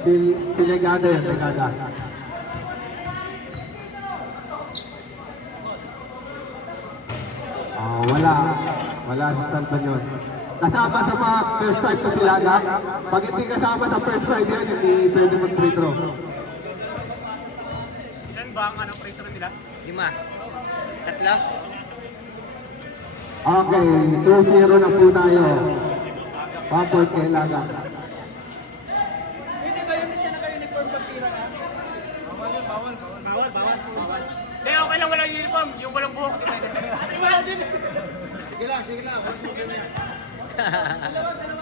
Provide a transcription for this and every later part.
Si Legada yun, Legada. Wala. Wala si Salvan yun. Kasama sa mga first five to si Laga. Pag hindi kasama sa first five yan, hindi pwede mag-free throw. Ilan ba ang free throw nila? 5. 3. Okay, 2-0 na po tayo. 1 point kay Laga. Hindi ba yun na siya naka-uniform pagtira na? Bawal. Hindi, okay lang walang uniform. Yung walang buhok, di pwede. Wala din. Sige lang. Walang problema yan.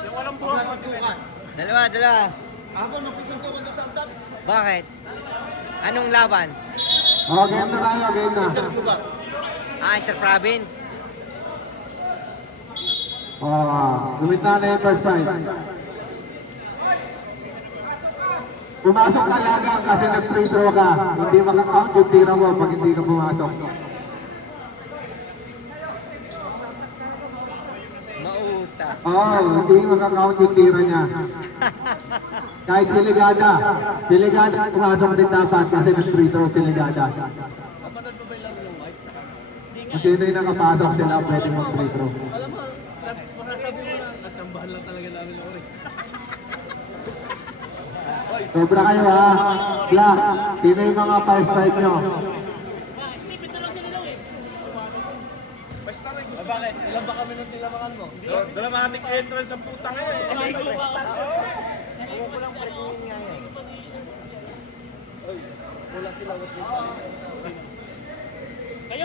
Yung walang buhok, di pwede. Magsuntukan. Dalawa. Ako, magsusuntukan doon sa altar. Bakit? Anong laban? Game na tayo, game na. Interlugar. Inter-province. Lumit na yung first five. Pumasok ka Laga kasi nag-free throw ka. Hindi makakount yung tira mo pag hindi ka pumasok. Mauta. Hindi makakount yung tira niya. Kahit si Legada. Si Legada pumasok din dapat kasi nag-free throw si Legada. Kapatid mo ba yung laro ng Mike? Kung sino yung nakapasok sila pwede mag-free throw. Alam mo, masasabi mo lang, natambahan lang talaga namin ako eh. Sobra kayo ha. Black, sino yung mga first five nyo? Hindi, pito lang sila daw eh. Basta rin gusto. Bakit? Ilan ba kami nung nilamangan mo? Dramatic entrance ang puta ngayon eh. Huwag ko lang pagkuhin nga yan. Wala sila, Kaya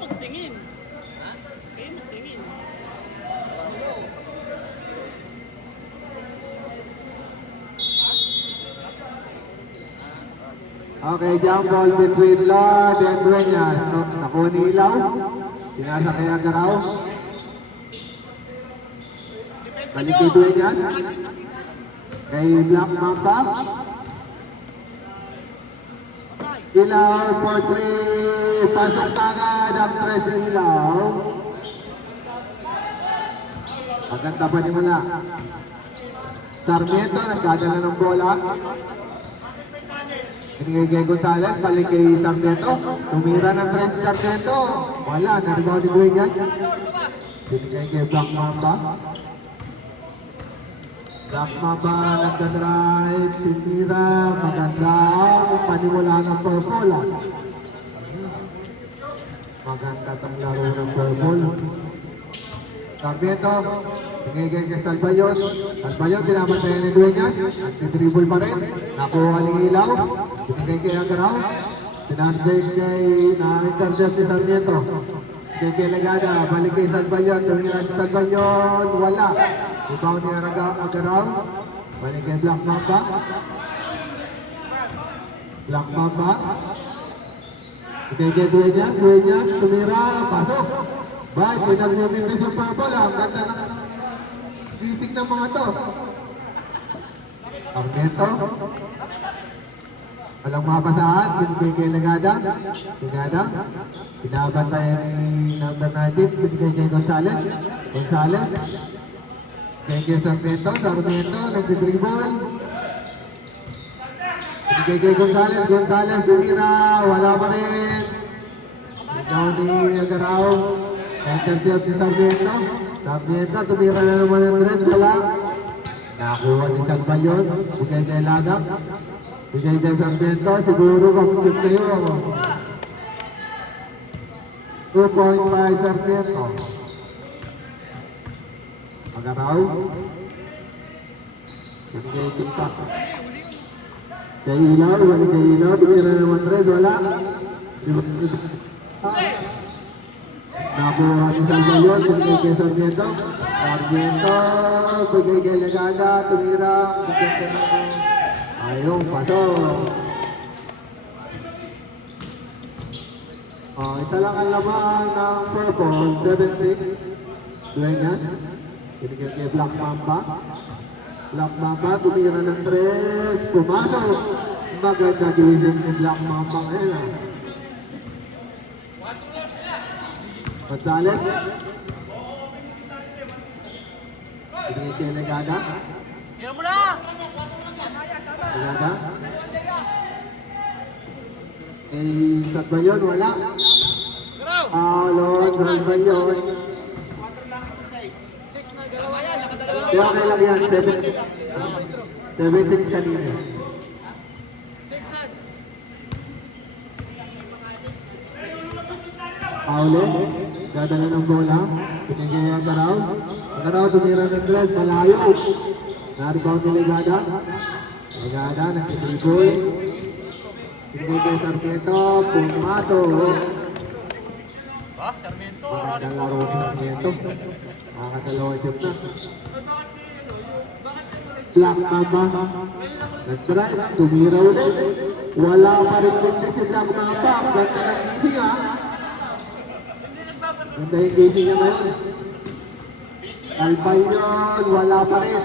magtingin. Ha? Kaya magtingin. Okay, jump ball between Lord and Dueñas. Nakuha ni Ilaw. Pinasa kay Agaraw. Balik kay Dueñas. Kay Black Mamba. Ilaw for 3. Pasok agad ang 3 ni Ilaw. Maganda pa ni Mula. Sarmiento nagdadala ng bola. Binigay kay Gonzales, balik kay Sarmiento. Tumira ng 3 si Sarmiento. Wala, naribaw ni Dueñas. Binigay kay Black Mamba. Black Mamba nagdadrive, tinira, maganda ang panimula ng purple. Maganda ang laro ng purple. Sarmiento, binigay kay Salbayon. Salbayon, pinapatayan ni Dueñas. Nag-dribble pa rin. Nakuha ni Ilaw. Binigay kay Agaraw. Pinasbay kay na-intercept ni Sarmiento. Kay Legada, balik kay Salbayon. Sumira si Salbayon, wala. Ibaw ni Agaraw. Balik kay Black Mamba. Black Mamba. Binigay kay Dueñas. Dueñas, tumira, pasok. Ba't pinag-minti sa purple, ang ganda ng gising ng mga to. Sarmiento. Walang mapasahan, binigay kay Legada. Legada. Pinabantay ni number 19, binigay kay Gonzales. Gonzales. Kay Sarmiento. Sarmiento, nag-dribble. Binigay kay Gonzales. Gonzales, dumira. Wala pa rin. Ikaw ni Agaraw. Intercept si Sarmiento. Sarmiento, tumira na naman ng red. Wala. Nakakuha si Salbayon. Bigay kay Lagak. Bigay kay Sarmiento. Siguro kung-chip na yun. 2.5 Sarmiento. Agaraw. Bigay kita. Kay Ilaw. Wala kay Ilaw. Tumira na naman red. Wala. Nakuha ni Salbayon, bigay kay Sarmiento. Sarmiento, bigay kay Legada, tumira, bigay kay ayong pasok. Isa lang ang laman ng purple, 7-6. Dueñas, binigay kay Black Mamba. Black Mamba, tumira ng 3, pumasok. Maganda gising ni Black Mamba ngayon. Gonzales. Binigay kay Legada. Yan mo na! Delegada. Shot ba yun? Wala. Alon, shot ba yun? Di okay lang yan. 7-6 kanina. Paule, dadala ng bola. Pinigay ang Garaw. Ang Garaw tumira ng thread, malayo. Na-rebound ni Legada. Legada, nagtitribol. Pinigay Sarmiento, pumasok. Ba? Sarmiento? Makakalaro ni Sarmiento. Makakadalawang shoot na. Black Mamba. Nag-drive, tumira ulit. Wala pa rin pintig si Black Mamba. Ganda ng gising ha. Ganda yung gising niya ngayon. Salbayon, wala pa rin.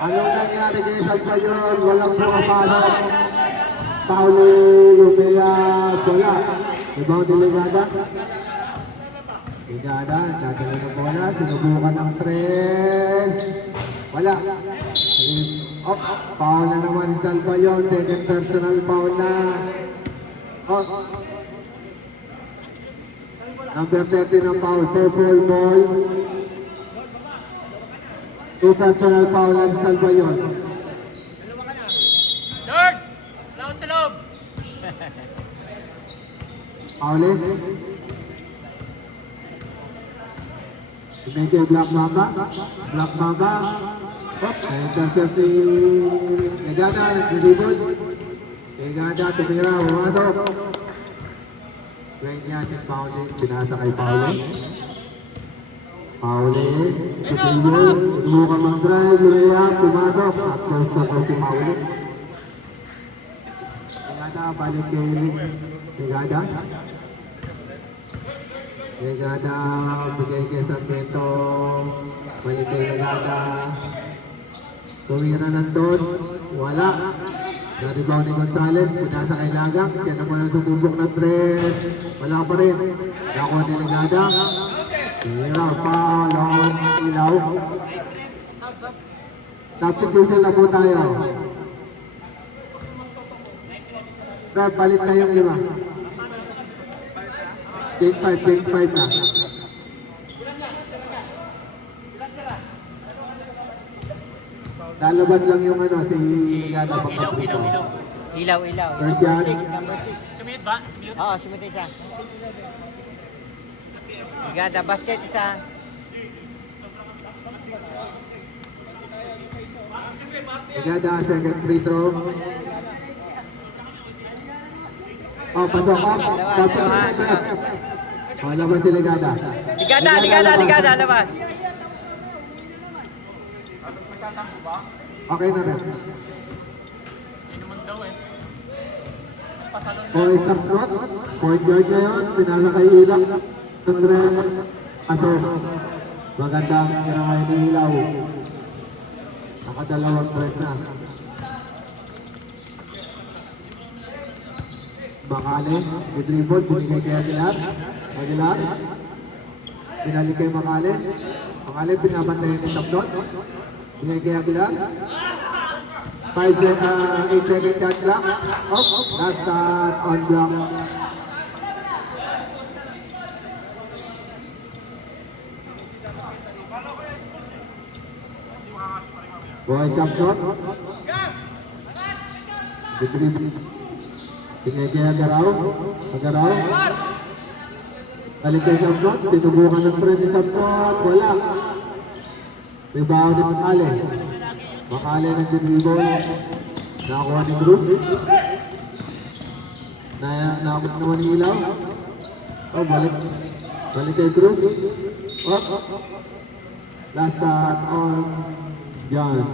Anong nangyari kay Salbayon? Walang pumapasok. Paulo Lumea, bola. Ibang delegada. Legada, dadala ng bola. Sinubukan ng 3. Wala. Foul na naman si Salbayon. Second personal foul na. Number 30 ng foul. Purple ball. 2 personal foul na si Salbayon. Lord! Wala ko sa loob! Foul eh. Medyo Black Mamba. Black Mamba. Intercept ni Legada. Nag-rebound. Legada tumira. Pumasok. Pwede niya si Pauli. Pinasa kay Pauli. Pauli. Tumira. Tumukang mag-drive. Lurea. Pumasok. Sakto si Pauli. Legada. Balik kay Legada. Legada, bigay kay Sarmiento, balik kay Legada. Tumira nandun, wala. Na-rebound ni Gonzales, pinasa kay Lagang, kaya naman ang sumubok ng 3. Wala pa rin. Nakuha ni Legada. Tira, foul, ilaw. Substitution na po tayo. Brad, balik tayong 5. 25 na. Lalabas lang yung si Legada pagkatito. Ilaw. First yan. Number 6. Sumiyot ba? Sumiyot? Oo, sumito isa. Ligada, basket isa. Legada, second free throw. Pasok. Labas si Legada. Ligada, labas. Okay na rin. Hindi naman daw eh. Pasalon na. Point up shot. Point guard ngayon. Pinasa kay Ilaw. Andres. Pasok. Magandang kinamay ni Ilaw. Nakadalawang press na. Makale, dribble, binigay kay Aguilar. Binalik kay Makale. Makale, binabantayan ni Sablon. Binigay kay Aguilar. 8 second shot clock. Last shot on block. Boys up shot. Dribble. Tingay kaya Garaw. Balik kay Sablon. Tinubukan ng 3 ni Sablon. Wala. Rebound ni Makale. Makale ng dribble. Nakakuha ni Drew. Naabot naman ni Ilaw. Balik. Balik kay Drew. Last shot on John.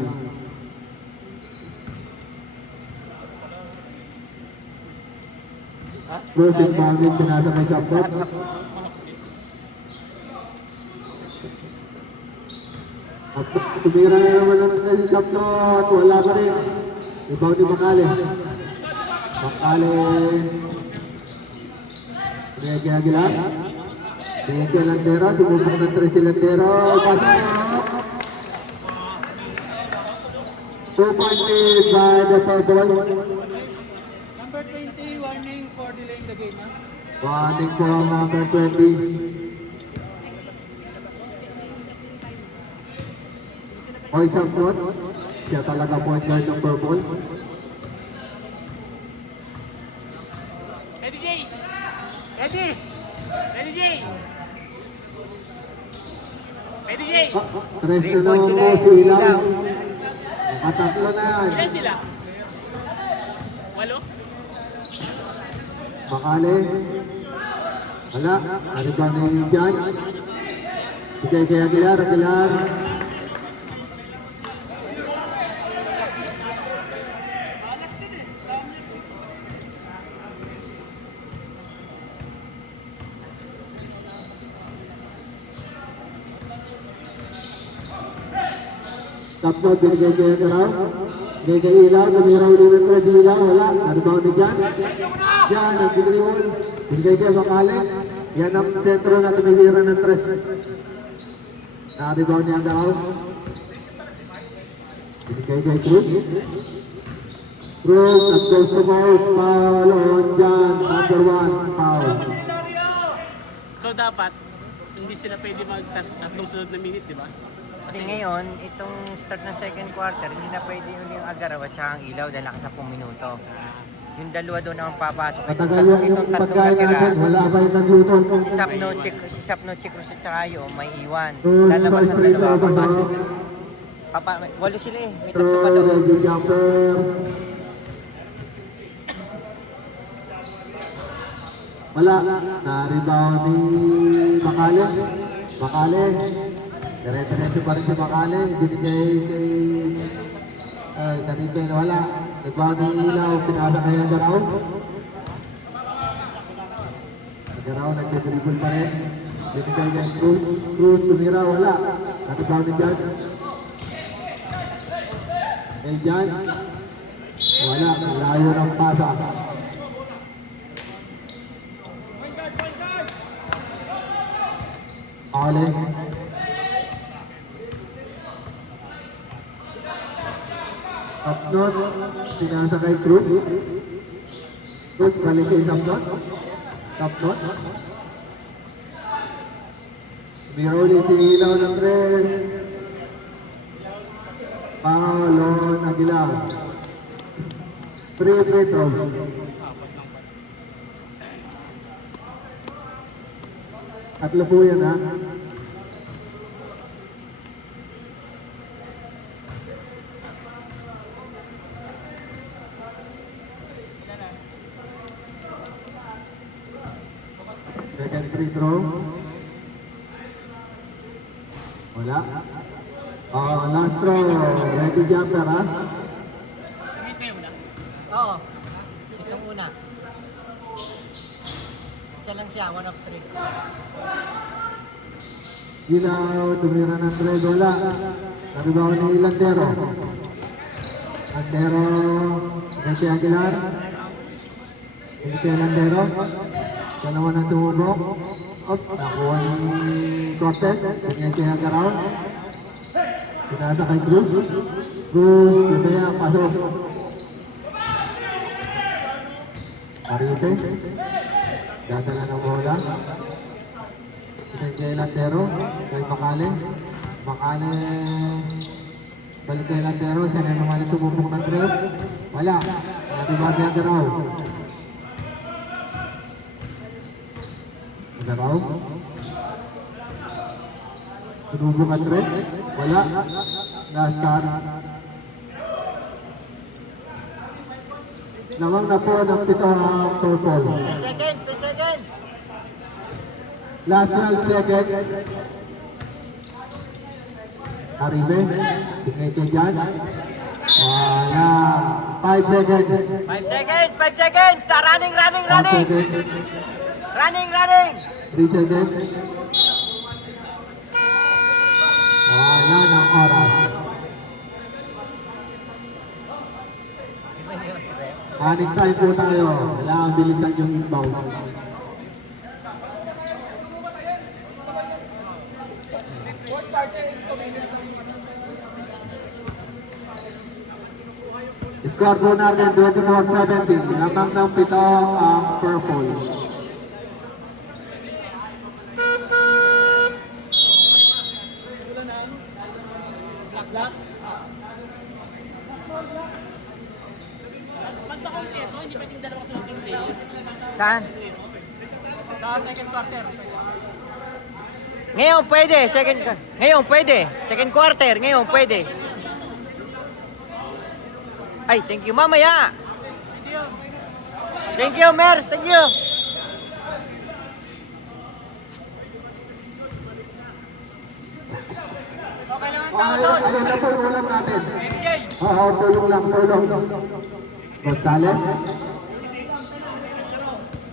Closing boundary, pinasa kay Sablon. Tumira na naman ang si Sablon. Wala pa rin. Rebound ni Makale. Pinigay kay Aguilar. Pinigay kay Landero. Sumubok ng 3 si Landero. Pasok. 2 point lead by the purple. Number 20, warning for delaying the game. Ha? Warning po ang number 20. O isang plot. Siya talaga point guard ng purple. Eddie J! Eddie! Eddie J! Eddie J! Tres na naman points po sila, si Ilaw. Ilaw. Nakatatlo na yan. Ilan sila? 8? Makali. Wala. Ano ba na yun dyan? Sige kay Aguilar. Aguilar. Tapos binigay kay Agaraw. Binigay kay Ilaw. Tumira ulit ng Fred Ilaw. Wala. Naribaw na dyan. Dyan. Ang binigay. Binigay kay Makali. Yan ang sentro na tumihira ng tres. Naribaw ni Agaraw. Binigay kay Cruz. Cruz at goes to foul. Foul on dyan. Number 1. Foul. So dapat, hindi sila pwede mag-tatlong sunod na minute, di ba? Kasi ngayon, itong start ng second quarter, hindi na pwede yung Agaraw at saka ang Ilaw dahil naka 10 minuto. Yung dalawa doon ang papasok. Matagal yung Itong tatlong pagkain natira, natin. Wala pa yung nagluto. si Sapno, Cruz at saka yung may iwan. Cruz, Lalabas ang free dalawa, throw ba papasok. no? Walo sila eh. May tatlo pa Throw, doon. ready jumper. Wala. Na-rebound ni Makali. Makali. Dire-diretso pa rin si Makali. Binigay kay Sanite na wala. Nagbago ng ilaw. Pinasa kay Agaraw. Agaraw nagdidribble pa rin. Binigay kay Cruz. Cruz tumira. Wala. Nagbago ni Jan. Kay Jan. Wala. Layo ng pasa. Ale. Tapnot. Pinasa kay Cruz. Cruz balik kay Tapnot. Tapnot. Miroli si Ilaw ng tres. Paolo Aguilar. Free throw. Tatlo po yan ha. Second free throw. Wala. Last throw. Ready jumper ha. Sabihin kayo na. Oo. Itong una. Isa lang siya, 1 of 3. Ilaw, tumira ng thread, wala. Naribaw ni Landero. Landero, Messi Aguilar. Hindi kay Landero. Dalawa na tumubok. Nakuha ni Cortez. Ganyan kay Agaraw. Pinasa kay Cruz. Cruz, lumaya, pasok. Ariute. Dadala ng bola. Kay Landero, kay Makali. Makali. Balik kay Landero, siya na naman tumubok ng tres. Wala. Naribaw ni Agaraw. Agaraw. Tumubok ang tres. Wala. Last time. Lamang na po ng 7 ang total. 10 seconds, 10 seconds. Last 12 seconds. Aribe. Tingay kay Jan. Wala. 5 seconds. 5 seconds, 5 seconds! Running! 5 seconds. Running! 3 seconds. Wala ng oras. Panic time po tayo. Kailangan bilisan yung inbound. Score po natin 24-17. Lamang ng 7 ang purple. Pag ba kompleto, hindi pwedeng dalawang sunod yung player. Saan? Sa second quarter. Ngayon pwede, ngayon pwede. Second quarter, ngayon pwede. Ay, thank you mamaya. Thank you, Mers. Thank you. Ayun na po yung ulam natin. Oo, tulong lang, tulong. Gonzales.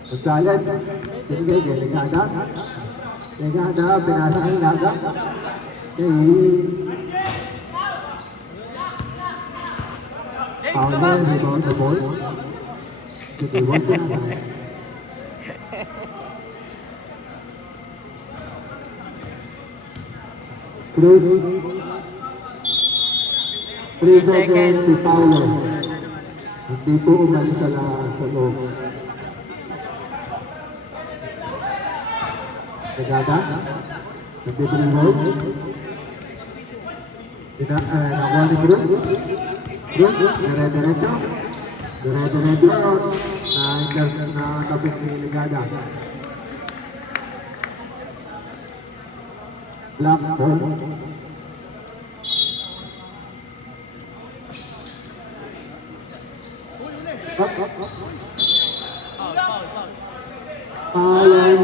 Gonzales. Sige, delegada. Delegada, pinasa ang laga. Paulo, rebound the ball. Sige, ball pinasa. Three seconds si Paulo. Hindi po umalis sa loob. Nagada. Nagdi-dribble. Nakuha ni Brook. Brook, dire-diretso. Dire-diretso. Nakapit ni Nagada. Black ball.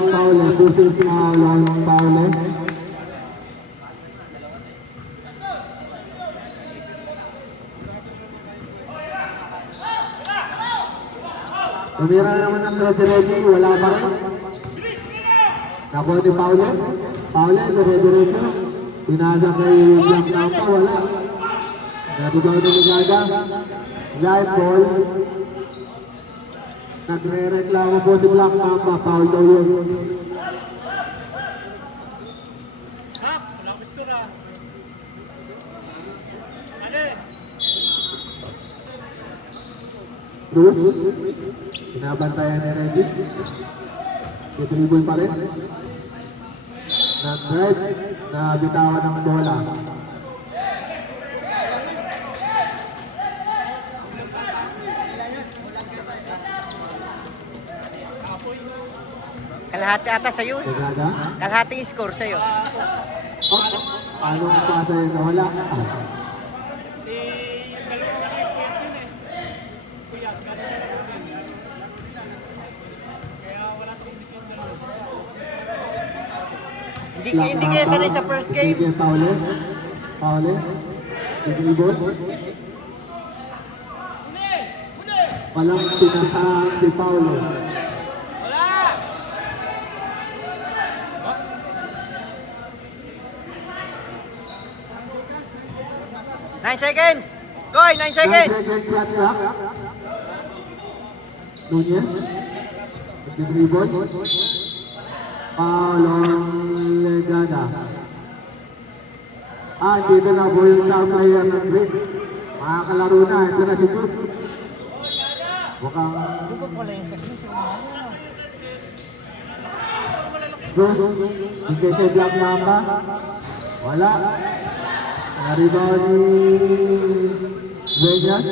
Paulo, pusing Paulo. Tumira naman ang 13 Reggie, wala pa rin. Nakuha ni Paulo. Paulo, dire-diretso. Tinaga kay Black Nampa, wala. Nabigaw ni Ligada. Live ball. Nagre-reklamo po si Black Mamba, foul daw yun. Hap, wala ko score ah. Ano eh? Cruz, binabantayan ni Reggie. Dribble pa rin. Nag-drive, nabitawan ng bola. Kalahati ata sa'yo. Nagada. Kalahating score sa'yo. Oh, anong pasa yun na wala? Si yung dalawang nakikiyat yun eh. Kuya, kasi siya lang yun. Kaya wala sa kumbis yung dalawa. Hindi kayo sanay sa first game. Sige, Paulo. Paulo. Dribble. Walang pinasaan si Paulo. 9 seconds. Goy, 9 seconds. 9 seconds shot clock. Nunez. Dribble. Paulo Legada. Dito na po yung star player ng Green. Makakalaro na. Ito na si Jude. Mukhang Dugo pala yung sakit sa Jude. Hindi kay Black Mamba. Wala. Naribaw ni Vegas.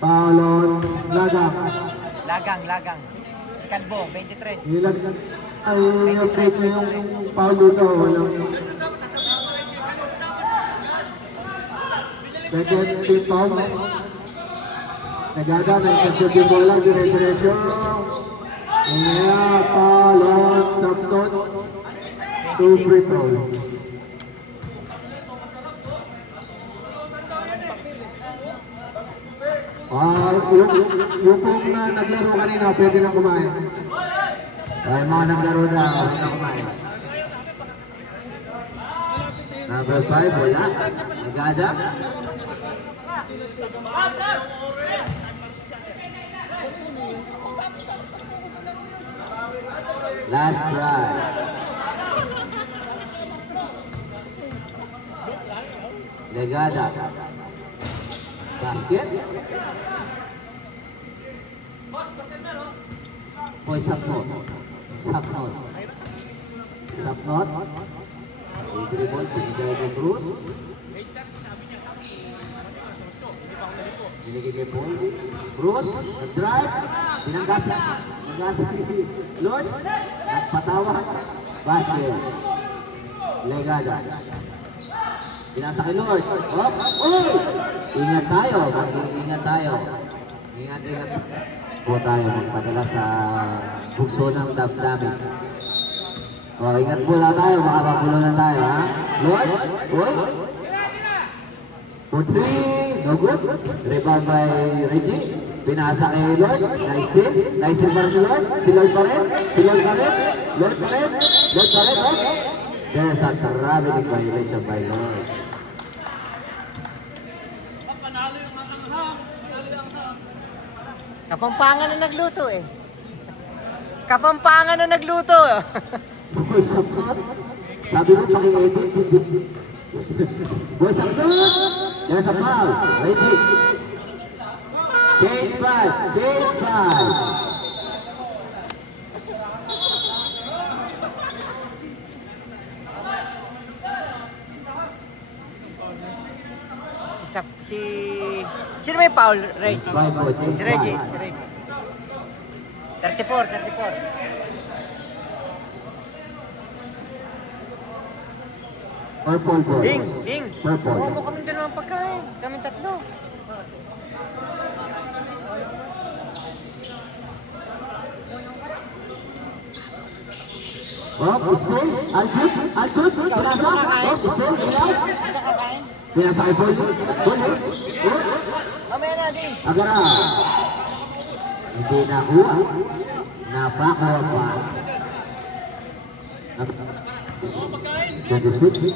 Paulo Lagang. Lagang. Si Calvo, 23. Nilag ay update na yung foul dito. Walang second team foul. Nagada na yung yung bola. Dire-diretso. Kaya Paulo Sapton. 2 free throw. Yung pong naglaro kanina, pwede nang kumain. Ay, mga naglaro na, pwede nang kumain. Number 5, wala. Nagada. Last try. Legada. Basket. Boy, Sapnot. Sapnot. Sapnot. I-dribble, binigay kay Cruz. Binigay kay Paul. Cruz, nag-drive. Pinanggasan ni Lord. Nagpatawag. Basket. Legada. Pinasa kay Lord. Hop! Uy! Ingat tayo. Ingat tayo. Ingat po tayo magpadala sa bukso ng damdamin. O, ingat po lang tayo. Makapagulo lang tayo, ha? Lord? Uy! For 3. No good. Rebound by Reggie. Pinasa kay Lord. Nice steal. Nice steal para si Lord. Si Lord pa rin. Si Lord pa rin. Lord pa rin. Lord pa rin. Oh! There's a traveling violation by Lord. Kapampangan na nagluto eh. Kapampangan na nagluto. Boy, Sapnot. Sabi mo, paki-edit. Boy, Sapnot. There's a foul. Reggie. Change 5. Change 5. Sino may foul? Reggie. Change 5 po. Change Si Reggie. 5. Si Reggie. 34. Purple ball. Ding. Purple. Kuha mo kami dalawang pagkain. Kaming tatlo. Oh, steal. Aljut. Pinasa. Oh, steal. Ilaw. Pinasa kay Paul. Paul. Oh. Mamaya na, Ding. Agara. Hindi nakuha. Napakuha pa. 26.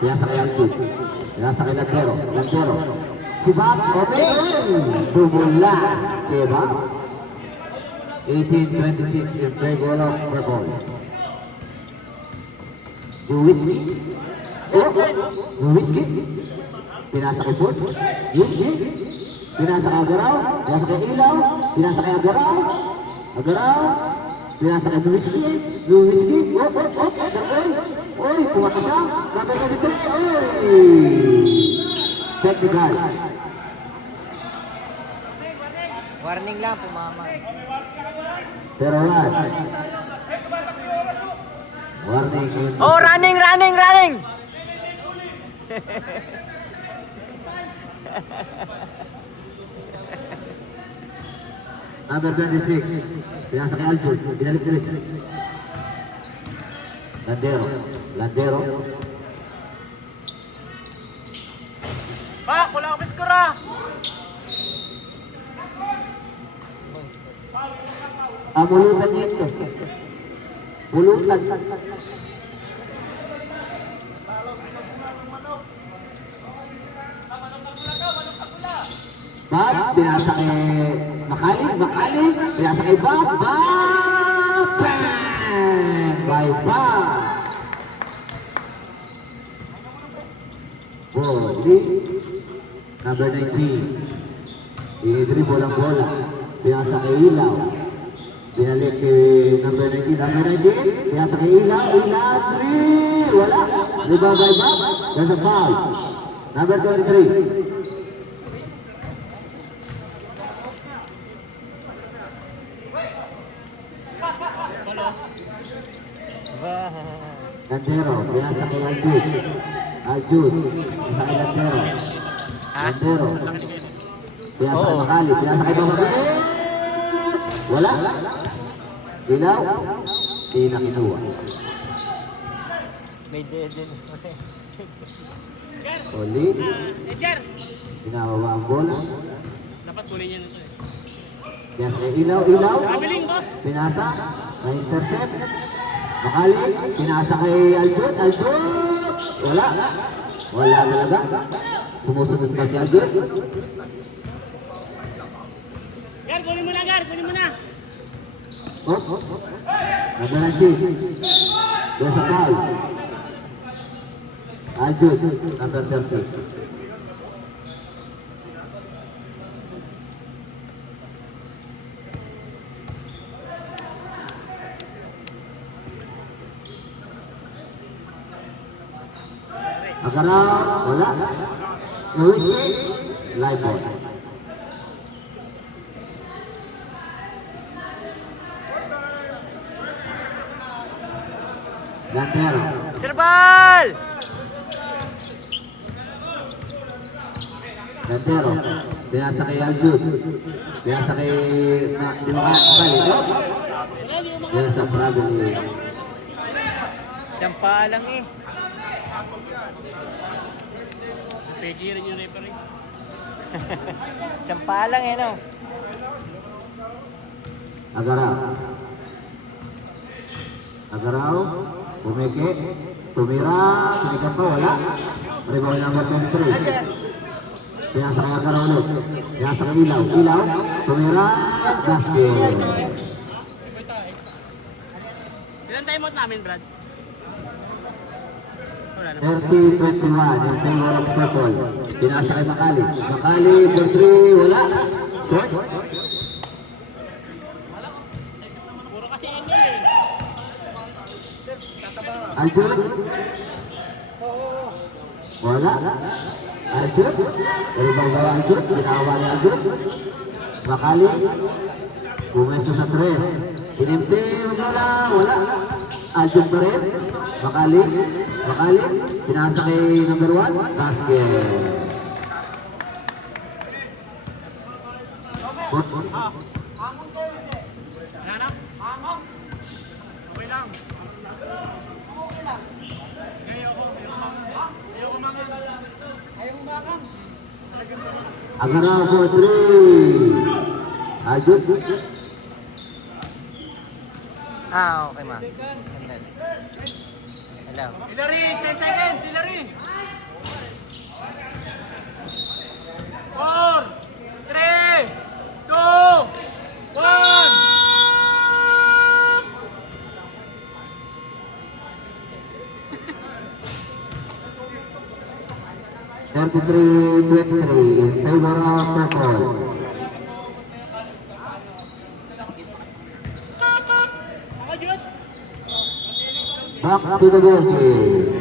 Pinasa kay Aljut. Pinasa kay Lantero. Si Bob. Open. Bumulas. Kay Bob. 18-26 in favor of Purple. Whiskey. Oh, Whiskey. Pinasa kay Paul. Whiskey. Pinasa kay Agaraw. Pinasa kay Ilaw. Pinasa kay Agaraw. Pinasa kay Whiskey. Oh. Oy, pumakas siya. Number 23. Oy. Technical. Warning lang, pumama. Pero what? Warning. Oh, running! Number 26. Pinasa kay Aljut. Binalik ulit. Landero. Pak, wala kami skora! Pulutan niya ito. Pulutan. Bob, pinasa kay Makali, pinasa kay Bob, bang! By Bob. Boli, number 19. I-dribble ang bola. Pinasa kay Ilaw. Pinalik kay number 19. Pinasa kay Ilaw. 3. Wala. Rebound by Bob. There's a foul. Number 23. Lantero, pinasa kay Aljut. Pinasa kay Lantero. Pinasa kay Makali, pinasa kay Babagay. Wala. Ilaw. Hindi na kinuha. May din. Oli. Edgar! Pinababa ang bola. Dapat kunin niya na ito eh. Pinasa kay Ilaw. Kabiling, boss! Pinasa. Na-intercept. Makali. Pinasa kay Aljut. Wala. Wala talaga. Sumusunod pa si Aljut. Gar, kunin mo na, Gar! Kunin mo na! Oh. Number 19. There's a foul. Aljut. Number 30. Agaraw, wala. Uwiski, live ball. Lantero. Serbal! Lantero. Pinasa kay Aljun. Pinasa kay Dimakali. Yan sa Bradley. Siyang paa lang eh. Pegi rin yung referee. Siyang paa lang eh, no? Agaraw. Agaraw. Pumeke. Tumira. Tumikan pa. Wala. Rebound number 23. Pinasa kay Agaraw ulit. Pinasa kay Ilaw. Ilaw. Tumira. Basket. Ilan time out namin, Brad? Wala na. 30-21 in favor of purple. Pinasa kay Makali. Makali for 3. Wala. Short. Puro kasi yan yan eh. Aljun. Wala. Aljun. Rebound by Aljun. Pinawa ni Aljun. Makali. Pumesto sa 3. Tinimti. Wala. Wala. Aljun pa rin. Makali. Makali. Pinasa kay number 1. Basket. Wala na? Okay lang. Agaraw for 3. Aljun. Ah, okay ma. Sandali. Hello. Hillary, 10 seconds, Hillary. 4, 3, 2, 1. 33-23 in favor of purple. Ako, Jude. Back to the ball game.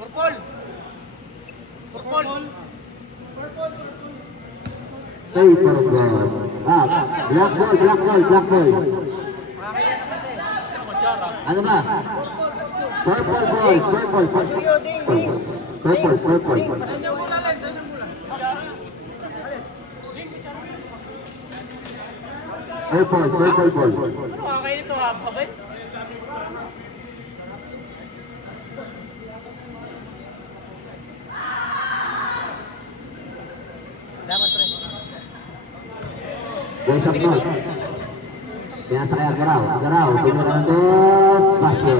Purple. Purple. Paper ball. Ah, black ball, black ball, black ball. Ano ba? Purple ball, purple, purple. Purple, purple. Purple, purple ball. Okay nito ha, bakit? Salamat, pre. Boys up north. Pinasa kay Agaraw. Agaraw, tumira ng dos. Basket.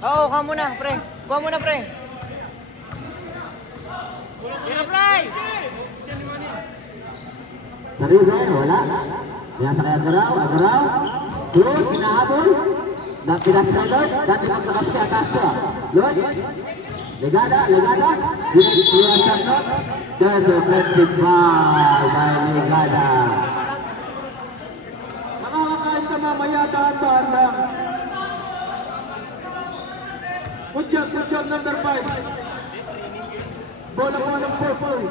Oo, kuha muna, pre. Kuha muna, pre. Apply! Sarili, wala. Pinasa kay Agaraw. Agaraw. Close, sinahabol. Pinasa kay Lord. Dati ang kakapit atas ko. Lord. Legada, legada. Pinasa not. There's a offensive foul by Legada. Makakakain ka mamaya, dahan-dahan lang. Good job, number 5. Bola po ng purple.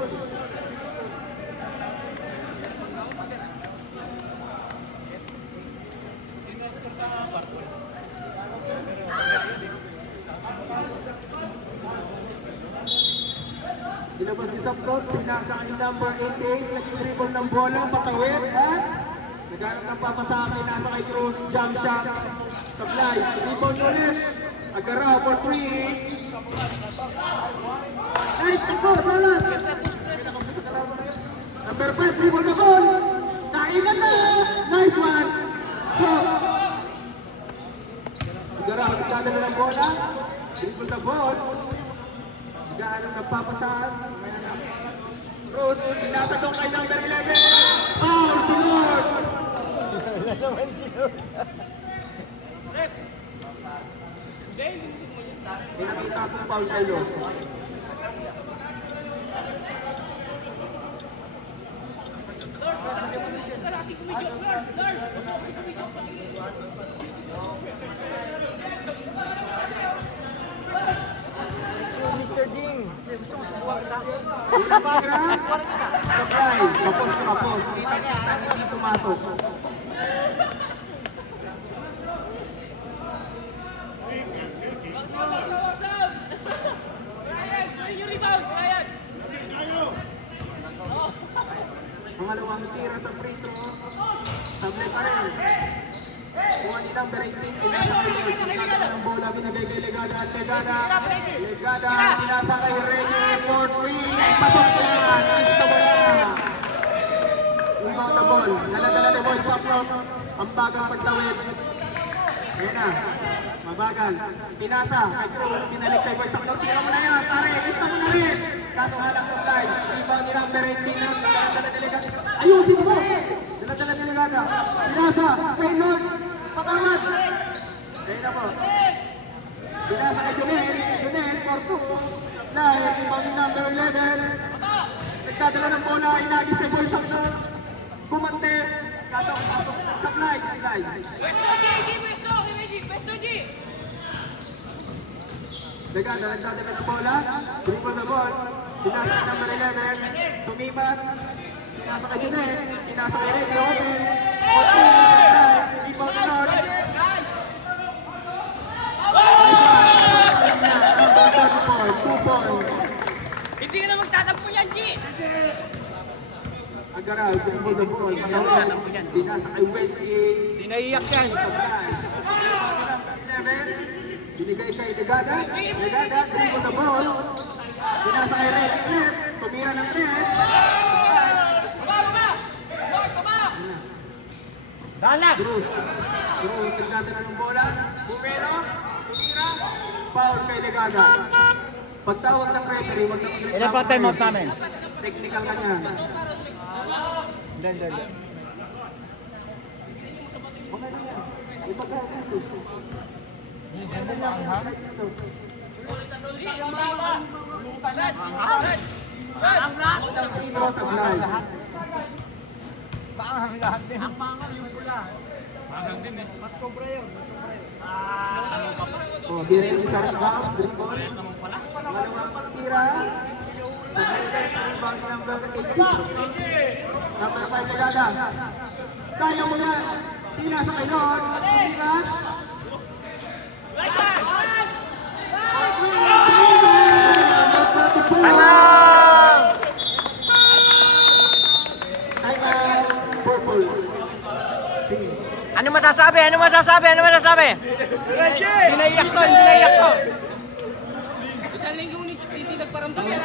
Ilabas ni Saptot, pinasa kay number 88, nag-dribble ng bola, patawid, ha? Naghanap ng papasakay, nasa kay Cruz, jump shot, supply, rebound ulit, Agaraw for 3. Nice, takbo, bola! Number 5, rebound na goal! Kainan na! Nice one! So, Agaraw, nagdadala ng bola, dribble na ball, gaano nagpapasaan. Cruz, pinasa doon kay number 11. Foul, sunod! Pinakita ko foul kayo. Thank you, Mr. Ding. Gusto ko subukan kita. Supply. Kapos. Kita hindi tumasok. Pangalawang tira sa free throw. Sablay pa rin. Kuha nilang Berengkin. Pinasa ng bola. Binagay kay Legada at Legada. Legada. Pinasa kay Rene for 3. Pasok yan. Gusto mo na. Rebound the ball. Naladala ni Boy Saprot. Ang bagang pagtawid. Ayan na. Mabagal. Pinasa. Kay Cruz. Pinalik kay Boy Saprot. Tira mo na yan. Pare. Gusto mo na rin. Kaso halang sa slide. Rebound nilang Berengkin. Naladala ni Legada. Ayusin mo. Naladala ni Legada. Pinasa. Kay Lord. Patawad! Kaya na po. Binasa kay Junel. Junel, Porto. Dahil, ibang number 11. Nagdadala ng bola. Inagis kay Boy Sakno. Bumante. Kasok-kasok. Supply. Legada, nagdadala ng bola. Dribble the ball. Binasa kay number 11. Sumipat. Pinasa kay Junel. Pinasa kay Reggie Open. Porto. Rebound the Lord. Hindi ka na magtatampo yan, G! Agaral, dribble the ball. Binasa kay Wesley. Di naiyak yan. Binigay kay Legada. Legada, dribble the ball. Binasa kay Red Smith. Tumira ng net. Cruz. Cruz, nagdadala ng bola. Bumeno. Tumira. Foul kay Legada. Pagtawag ng referee, wag na mag-reklamo. Ilan pa time out namin? Technical ka niyan. Hindi. Okay na yan. Ipagkakit ito. Oh, Birel isa rebound, dribble. Pangalawang tira. Sa rebound ng number 5 Legada. Kaya mo yan. Pinasa kay Lord. Sumirat. Purple. Ano masasabi? Ano masasabi? Ano masasabi? Hindi naiyak to. Isang linggong hindi nagparamdam yan.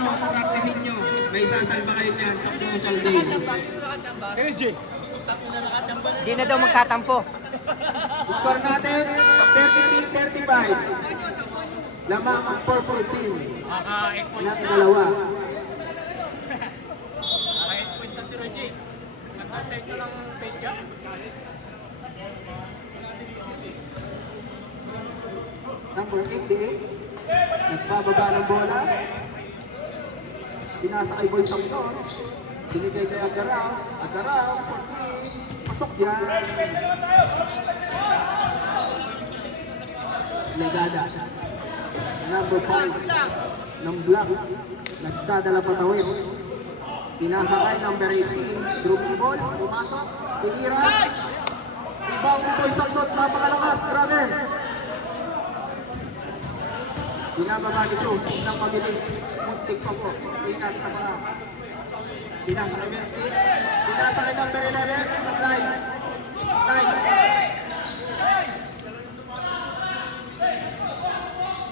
Kapag practicein nyo, may sasalba kayo niyan sa crucial day. Sino, G? Hindi na daw magtatampo. Score natin, 33-35. Lamang ang purple team. Maka-8 points Ng na. dalawa. Maka-8 points na si Reggie. Nag-atake ko lang ang face gap. Number 88. Nagbababa ng bola. Pinasa kay Boy Samton. Binigay kay Agaraw. Agaraw. Pasok yan. Legada. Number 5. Ng black. Nagdadala patawid. Pinasa kay number 18. Dropping ball. Pumasok. Tinira. Rebound ni Boy Samton. Napakalakas. Grabe. Binababa ni Cruz ng mabilis. Muntik pa po. Ingat sa mga. Pinasa kay Mercy. Pinasa kay number 11. Supply.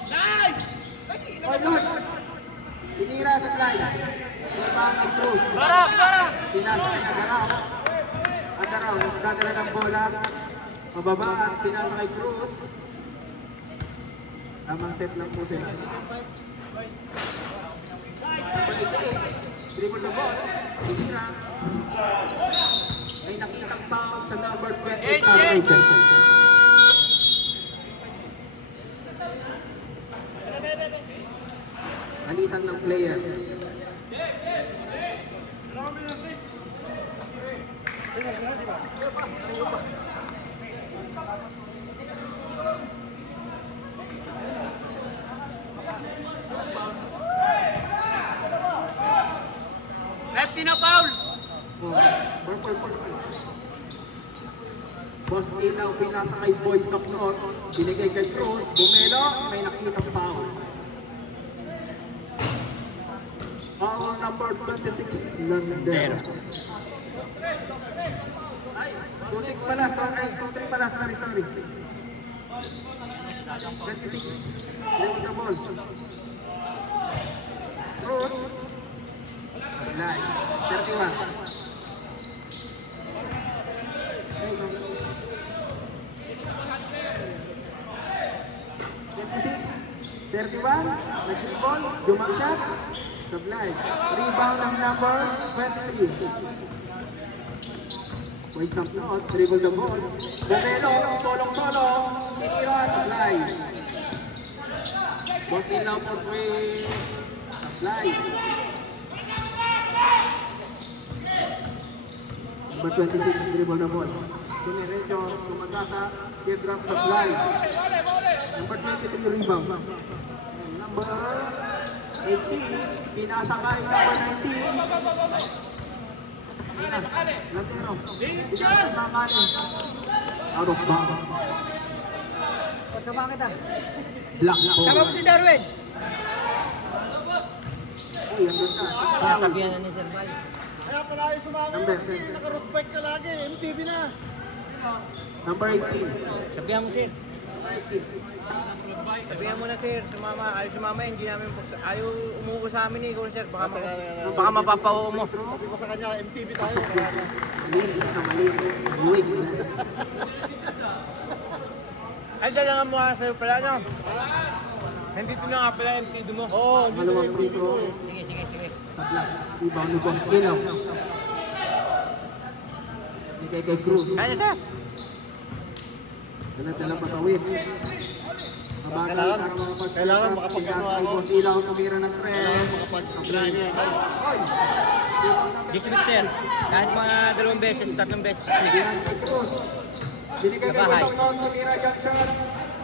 Nice. Oh, Lord. Tinira sa fly. Rebound ni Cruz. Pinasa kay Agaraw. Agaraw. Nagdadala ng bola. Mababa at pinasa kay Cruz. Tamang set lang po sila. Dribble the ball. Tinira. May nakitang foul sa number 20. Alitan ng player. number 4. Boss Ilaw, pinasa kay Boys of North. Binigay kay Cruz. Bumelo, may nakitang foul. Foul number 26, Landero. 2-6 pala, sorry. 2-3 pala, sorry. 26, level the ball. Cruz. Line, 31. 31, nag-ball, jump shot, supply. Rebound ng number 23. Boys of North, dribble the ball. Bumelo, solong-solo, itira, supply. Boss Ilaw for three, supply. Number 26, dribble the ball. Dumiretso, kumagasa, teardrop, supply. Number 23, rebound. Number 18, pinasa kay number 19. Latero, pinasa Makane. Out of bounds. Sama kita. Black ball. Sama mo si Darwin. Uy, ang ganda. Nasabihan na ni Sir Val. Kaya pala yung sumama Number kasi 7. naka-root bike ka lagi. MTV na. Number 18. Sabihan mo, Sir. 18. Sabihan mo na, Sir. Sumama. Ayaw sumama, hindi namin ayaw umuko sa amin eh. Ikaw, Sir. Baka mapapao mo. Sabi ko sa kanya, MTV tayo. Malinis na malinis. Witness. Ay, dalangan mo nga sa'yo pala, no? Nandito na nga pala yung MTV mo. Oo, hindi na Malawang MTV dito. ko. Sige. Sa black. Rebound ni Boss Ilaw. Bigay kay Cruz. Kaya, Sir. Dala-dala patawid. Mabagal para Kailangan makapagsikat. makapag-ano Kay ako. Boss Ilaw, tumira ng press. Makapag-apply niya. Oy! Dismiss, Sir. Kahit mga 2 beses, 3 beses. Binasa kay Cruz. Binigay kay Nabahay. Boss Ilaw, tumira jump shot.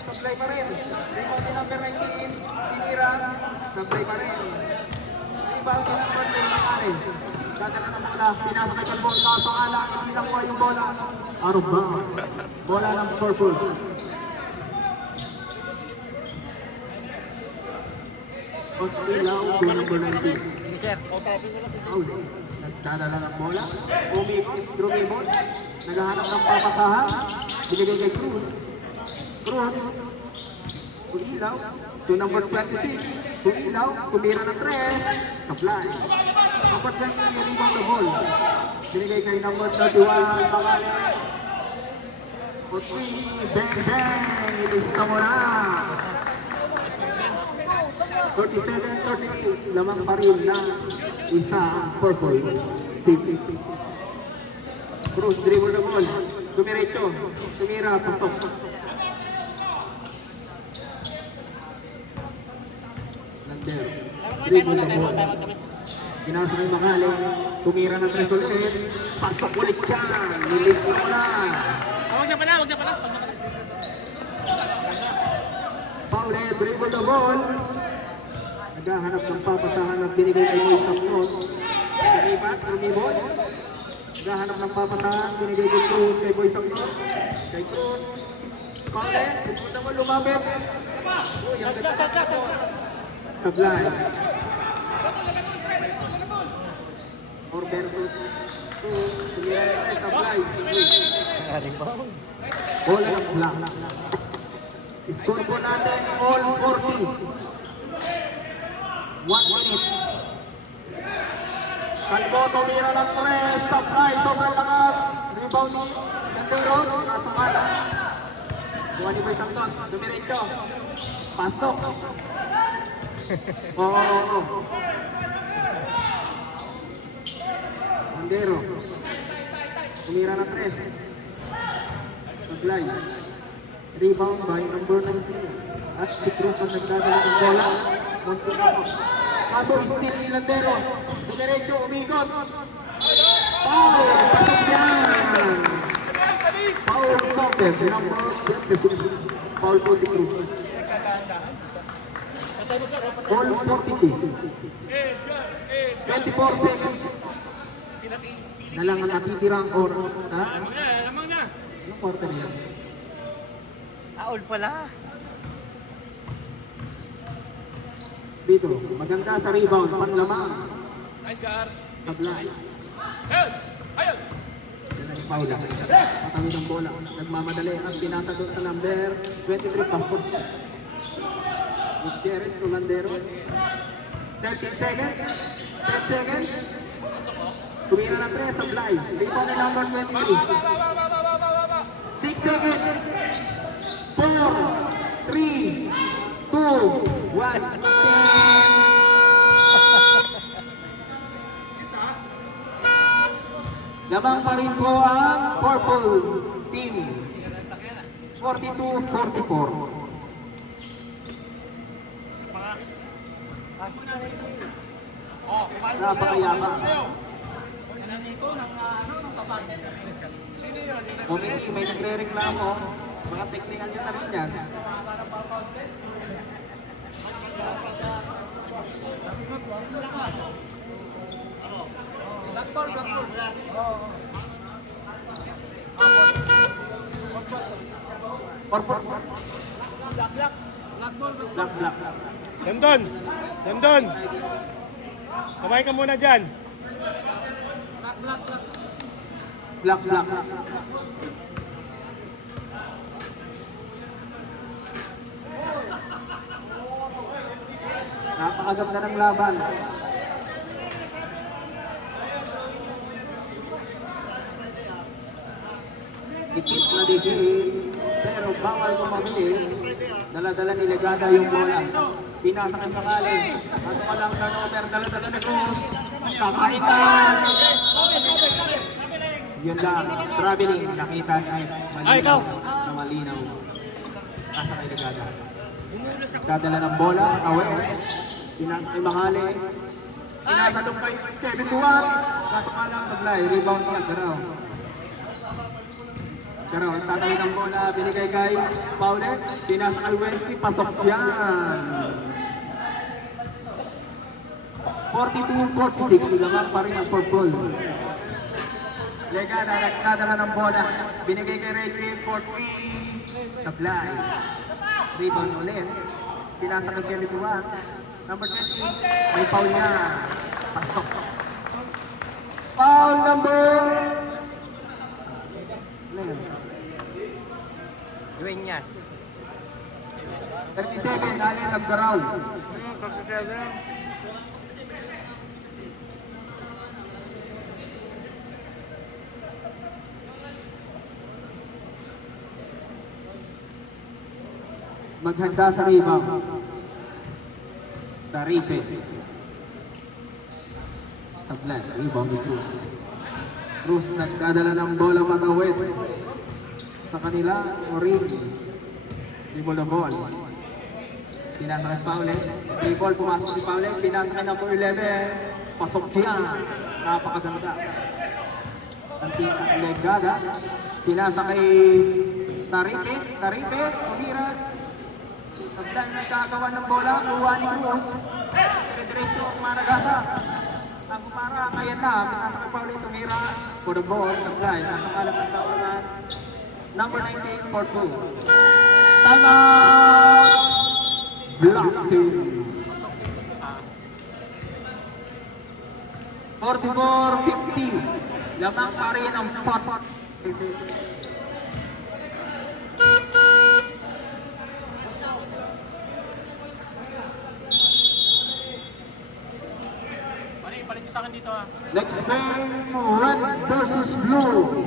Supply pa rin. Rebound ni number 19. Tinira. Supply pa rin. Rebound ni number 19. Dadala ng bola. Pinasa kay Calbon. Kaso alas. Pinakuha yung bola. Out of bounds. Bola ng purple. Boss Ilaw, goal number 19. Sige, Sir. Kausapin ko na si Foul. Nagdadala ng bola. Umikot. Drumibon. Naghahanap ng papasahan. Binigay kay Cruz. Cruz. Tumilaw. To number 26. Tumilaw. Tumira ng 3. Supply. Number 20. Rebound the ball. Binigay kay number 31. Bakali. Putri. Bang bang. Ilista mo na. 37-32, lamang pa rin na isa ang purple team. Cruz, dribble the ball. Dumiretso. Tumira, pasok. Landero. Dribble the ball. Pinasa kay Makale. Tumira ng 3 ulit. Pasok ulit yan. Nilis na muna. Huwag na pala. Paule, dribble the ball. Naghahanap ng papasahan na binigay kay Boys of North. Saribat, Rumibon. Naghahanap ng papasahan, binigay kay Cruz, kay Boys of North. Kay Cruz. Paule, dribble the ball, lumapit. Uy, ang ganda. Supply. 4 versus 2. Tumira na supply. Bola ng black. Score po natin all 40. 1 minute. Kalbo, tumira ng 3. Supply, sobrang lakas. Rebound ni Landero. Nasa mala. Buwan ni Boy Santon. Dumiretso. Pasok. Oo. Landero. Tumira ng 3. Supply. Rebound by number 19. At si Cruz ang nagdadala ng bola. Monto ako. Kaso steal ni Landero. Dumiretso, umikot. Foul! Pasok yan! Foul counter. Number 26. Foul po si Cruz. Goal 42. 24 seconds. na lang ang natitirang oras. Ha? Lamang na. Anong quarter yan? All pala. Dito, maganda sa rebound, panlamang. Nice, Gar. Tablay. Ayun! Ayun! Yan ay Paula. Patawid ng bola. Nagmamadali ang pinasa doon sa number 23, pasok. Gutierrez to Landero. 30 seconds. 10 seconds. Tumira ng 3 sa Bly. Rebound ni number 23. 6 seconds. 4, 3, 2, 1. Lamang pa rin po ang purple team. 42-44. Napakayama. May nagre-reklamo. Mga technical nyo na rin yan. Purple. Black. Sandon! Sandon! Kamay ka muna dyan. Black. Napakaganda ng laban. Dikit na dikit, pero bawal kumabilis. Dala-dala ni Legada yung bola. Pinasa kay Makali. Kaso ka lang turnover, dala-dala ni Cruz. Kakaitan! Yun lang, traveling, nakita niya malinaw na malinaw. Nasa kay Legada. Dadala ng bola, away. Pinasa kay Makali. Pinasa doon kay Kevin Duarte. Kaso ka lang sa Bly, rebound niya, garaw. Pero tatawid ang bola, binigay kay Paulet, pinasa kay Wesley, pasok yan. 42-46, lamang pa rin ang purple. Legada, nagkadala ng bola, binigay kay Reggie, 14, supply. Rebound ulit, pinasa kay Kelly Tuan. Number 20, may foul niya, pasok. Foul number... Ano yan? Dueñas. 37, Allen Nagdaraw. 37. Maghanda sa rebound. Tarife. Sablay, rebound ni Cruz. Cruz nagdadala ng bola matawid. Sa kanila, Orin. Dribble the ball. Pinasa kay Paulet. Dribble, pumasok si Paulet. Pinasa kay number 11. Pasok yan. Napakaganda. Ang Legada. Pinasa kay Tarife. Tarife, tumira. Nagdang nagkakawan ng bola. Kuha ni Cruz. Diretso ang Maragasa. Ang para kaya na. Pinasa kay Paulet. Tumira. For the ball. Sablay. Nasa kalat ng tawanan. Number 19 for 2. Time out! Block 2. 44-50. Lamang pa rin ang pot. Pare, ipalit niyo sa akin dito ha. Next game, red versus blue.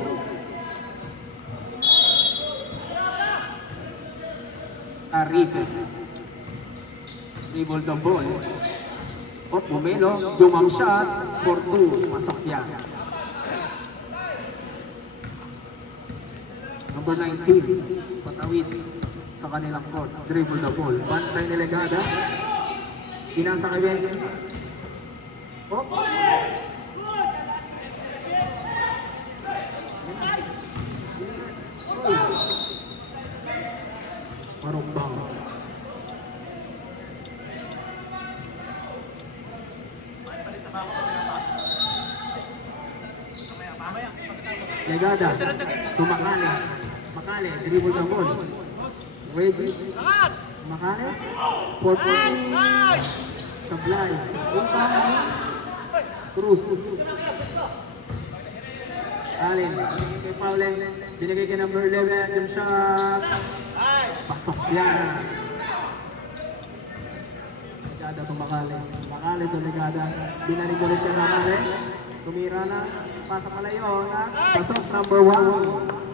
Arriba. Dribble the ball. O, Pumelo, jump shot for 2. Pasok yan. Number 19, patawid sa kanilang court. Dribble the ball. Bantay ni Legada. Pinasa kay Benson. O. Marumbang. Legada. To Makale. Makale, dribble the ball. Ready. Makale. 4-4. Sablay. Incoming. Cruz. Allen. Binigay kay Paulen. Binigay kay number 11. Yung shot. Pasok yan. Legada to Makale. Makale to Legada. Binarig ulit kay Makale. Tumira na. Pasok palayo. Pasok number 1.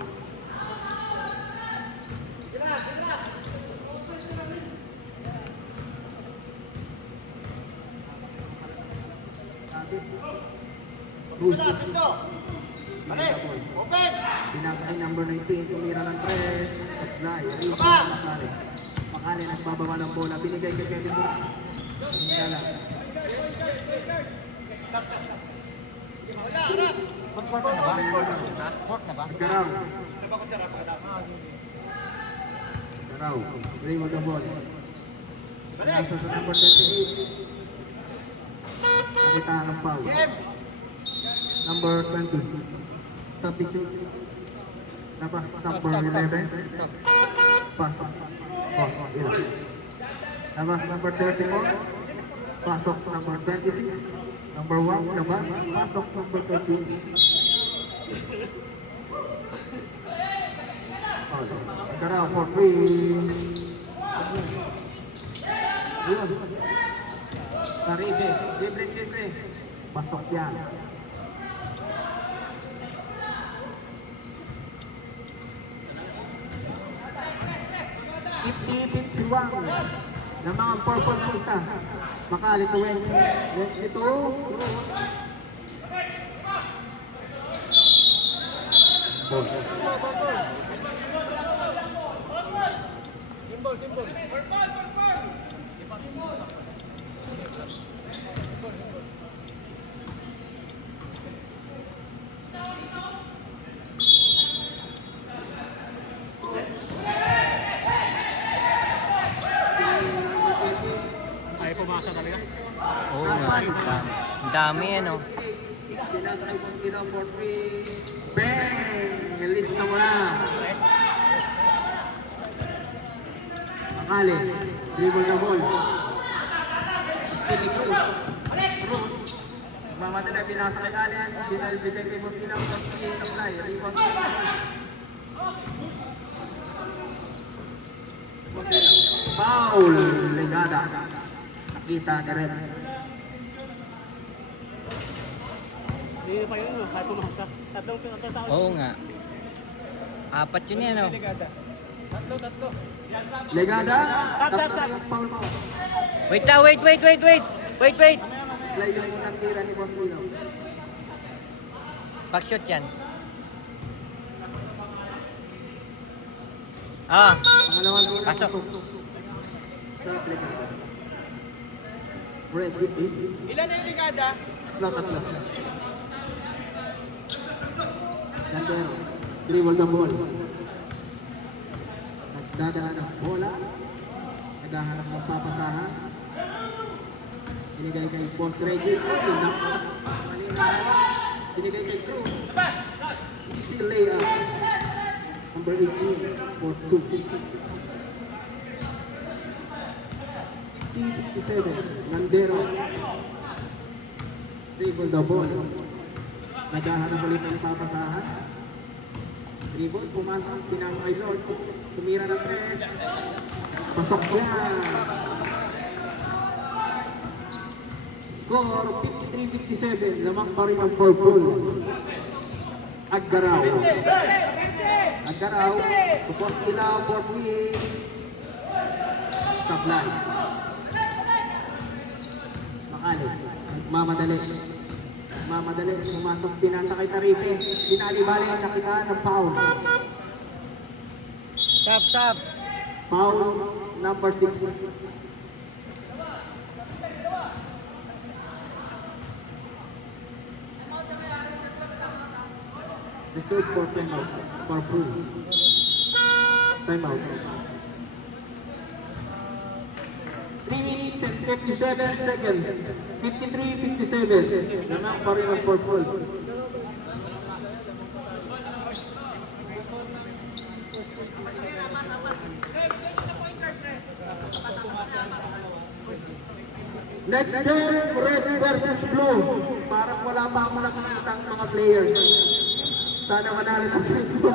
Cruz. Open! Binasa kay number 19, tumira ng 3. Fly, Rico, Makale. Makale nagbababa ng bola, binigay kay Kevin Moore. Binigay lang. Mag-court na ba? Court na ba? Garaw. Garaw, Raymond the ball. Binasa sa number 28. Nakita ng foul. Number 20. Substitute. Labas number 11. Pasok. Pasok. Labas number 34. Pasok number 26. Number 1. Labas. Pasok number 13. Garaw for 3. Yun. Taribe. Libre. Pasok yan. 50-51 ng mga purple pisa. Makali to Wednesday to ball. Simbol. Ayaw pumasa talaga. Oo nga. Ang dami ano. Pinasa kay Boss Ino for 3. Bang! Ilista mo na. Makali. Dribble na ball. Stevie Cruz. Cruz. Mamadala pinasa kay Allen. Binalbigay kay Boss Ino for 3. Supply. Rebound. Boss Ino. Foul. Legada. Nakita ni Red. Hindi pa yun, no? Kahit pumasa. Tatlong sa Oo nga. 4 yun yan oh. Tatlo. Legada. Sap. Foul mo. Wait. Layo mo ng tira ni Boss Ino. Back-shoot yan. Ah, Pangalawang tira. Pasok. Sa Legada. Red, deep. Ilan na yung ligada? Tatlo. Gandero. Dribble the ball. Nagdadaan ng bola. Naghahanap ng papasahan. Binigay kay Boss Reggie. Binigay kay Cruz. Easy layup. Number 18. Boss 2. C57. Gandero. Dribble the ball. Naghahanap ulit ng papasahan. Dribble, pumasok, pinasa kay Lord. Tumira ng 3. Pasok yan. Score 53-57. Lamang pa rin ang purple. Aggaraw. Supos nila for 3. Supply. Makali. Mamadali, pumasok, pinasa kay Tarife. Pinalibali, nakita ng foul. Stop. Foul number 6. Reserved for timeout. For full. Timeout. 3 minutes and 57 seconds. 53-57. Lamang pa rin ang purple. Next game, red versus blue. Parang wala pa ako nakikita ang mga players. Sana manalo ng blue.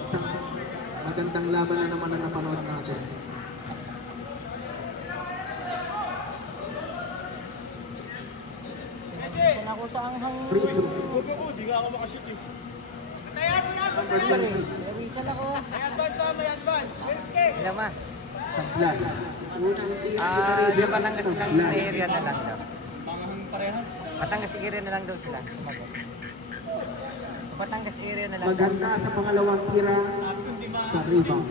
Isang magandang laban na naman ang napanood natin. Saan ako sa anghang... Free throw. Huwag ako, di nga ako makashoot eh. Number Pare, 20, revision ako. May advance. Ilan ma? Sablay. Unang team, Yung Batangas lang Sablay. area na lang daw. Mga parehas. Batangas area na lang daw sila. Sumagot. Sa Batangas area na lang daw. Maganda sa pangalawang tira sa rebound.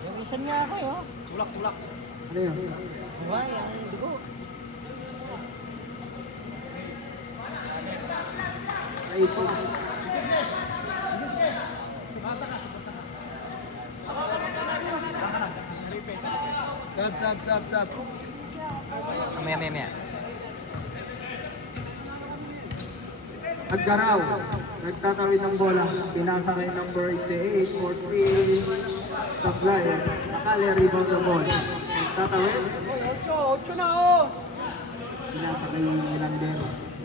Revision nga ako, yo. Tulak-tulak. Ano yun? Buhay, ang dugo. Ay, ito. Sab. Maya. At Garaw, nagtatawid ng bola. Pinasa kay number 88 for 3. Sablay. Akala rebound ng bola. Nagtatawid. Ocho na, oh! Pinasa kay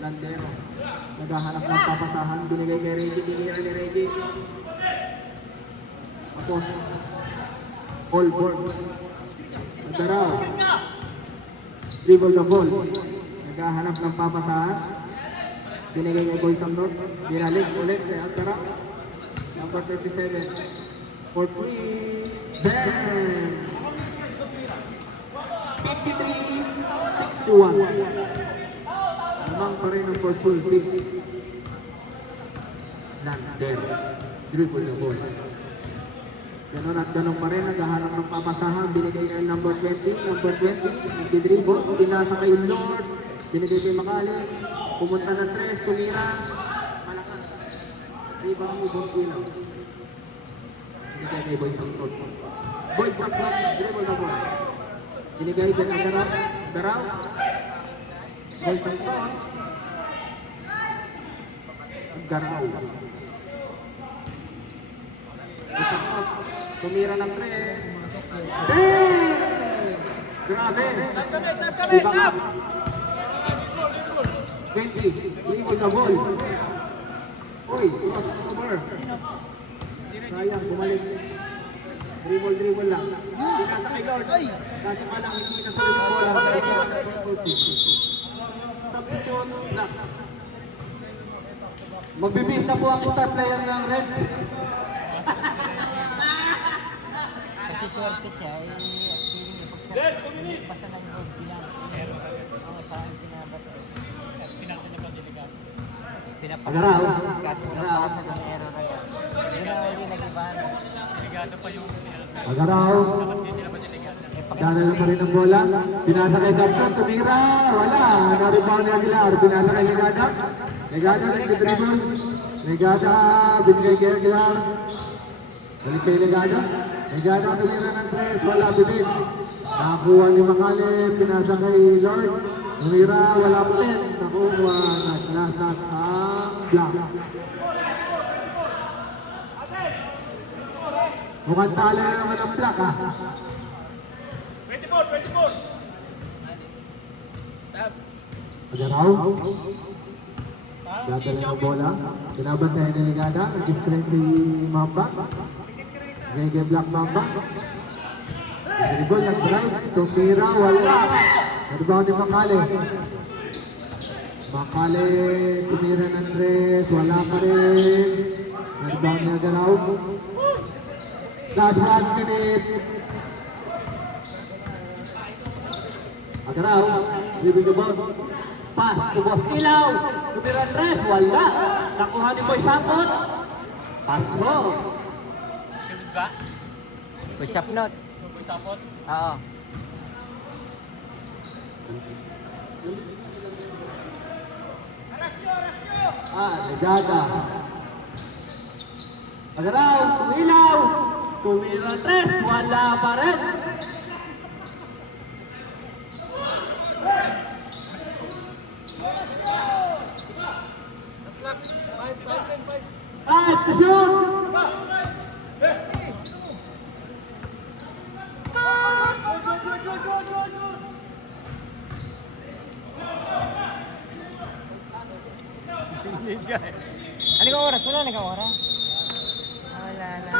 Landero. Naghahanap ng papasahan. Binigay kay Reggie. Binira ni Reggie. Tapos, Holborn. Nagdaraw. Dribble the ball. Naghahanap ng papasahan. Binigay kay Boy Samnot. Binalik ulit kay Nagdaraw. Number 37. For 3. Bang! 53-61. Lamang pa rin ang purple team. Landero. Dribble the ball. Ganon at ganon pa rin, naghahanap ng papasahan, binigay kay number 20, nagdidribble, pinasa kay Lord, binigay kay Makali, pumunta ng 3, tumira, malakas, rebound ni Boss Ilaw. Binigay kay Boy Samprot. Boy Samprot, dribble na ball. Binigay kay Daraw, Boy Samprot, Daraw. Tumira ng 3. Bang! Grabe! Sab kami! 20. Dribble the ball. Uy, crossover. Sayang, bumalik. Dribble lang. Pinasa kay Lord. Kaso pa lang, hindi nasunod yung bola. Substitute na. Magbibihta po ang star player ng Reds. Kasi swerte siya, feeling niya pag siya basta lang yung bilang. Oo, tsaka yung pinabat. Agaraw. Kaso pinapasa ng error na yan. Yun ang hindi nag-ibahan. Agaraw. Dadala pa rin ang bola. Pinasa kay Gabdan, tumira. Wala. Naribaw ni Aguilar. Pinasa kay Legada. Legada, nag-dribble. Legada, binigay kay Aguilar. Balik kay Legada. Legada, tumira ng 3. Wala, binig. Nakakuha ni Makale. Pinasa kay Lord. Tumira, wala pa rin. Nakuha. Naglasak ang block. Mukhang tala na naman ang block, ha? 24. Agaraw. Dadala ng bola. Binabantayan ni Ligada. Nag-strength si Mamba. Reggae Black Mamba. Dribble, nag-drive. Tumira, wala. Nag-rebound ni Makale. Makale, tumira ng 3. Wala pa rin. Nag-rebound ni Agaraw. Last 1 minute. Agaraw, dribble the ball. Pass to Boss Ilaw. Tumira 3, wala. Nakuha ni Boy Sapot. Pass mo. Sunod ba? Push up note. Sapot? Oo. Ligada. Agaraw, tumilaw. Tumira 3, wala pa rin. Ano kang oras? Wala na kang oras? Wala na.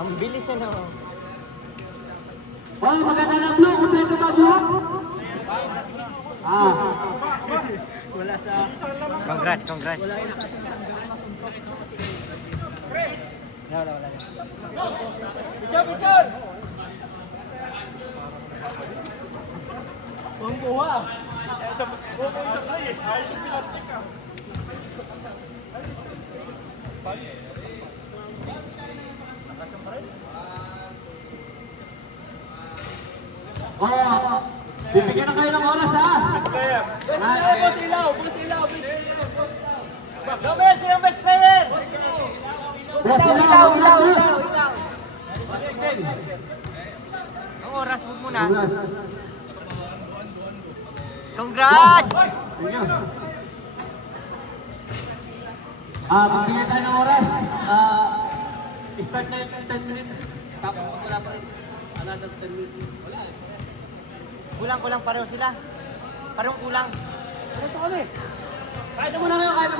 Ang bilis ano. Oh, maganda na blue. Kompleto ba blue? Ah. Congrats. Ang buha. Sa buko isang play eh. Ayos yung pinaptik ah. Oh, bibigyan na kayo ng oras ha. Player. Boss ilaw. Gomez, sino best player? Boss, ilaw. Ang oras, huwag muna. Congrats. Congrats! Tingnan. Bibigyan tayo ng oras. Start na yung 10 minutes. Tapos wala pa rin. Another 10 minutes. Wala eh. Kulang pareho sila. Parang kulang. Kahit mo na kayo, kahit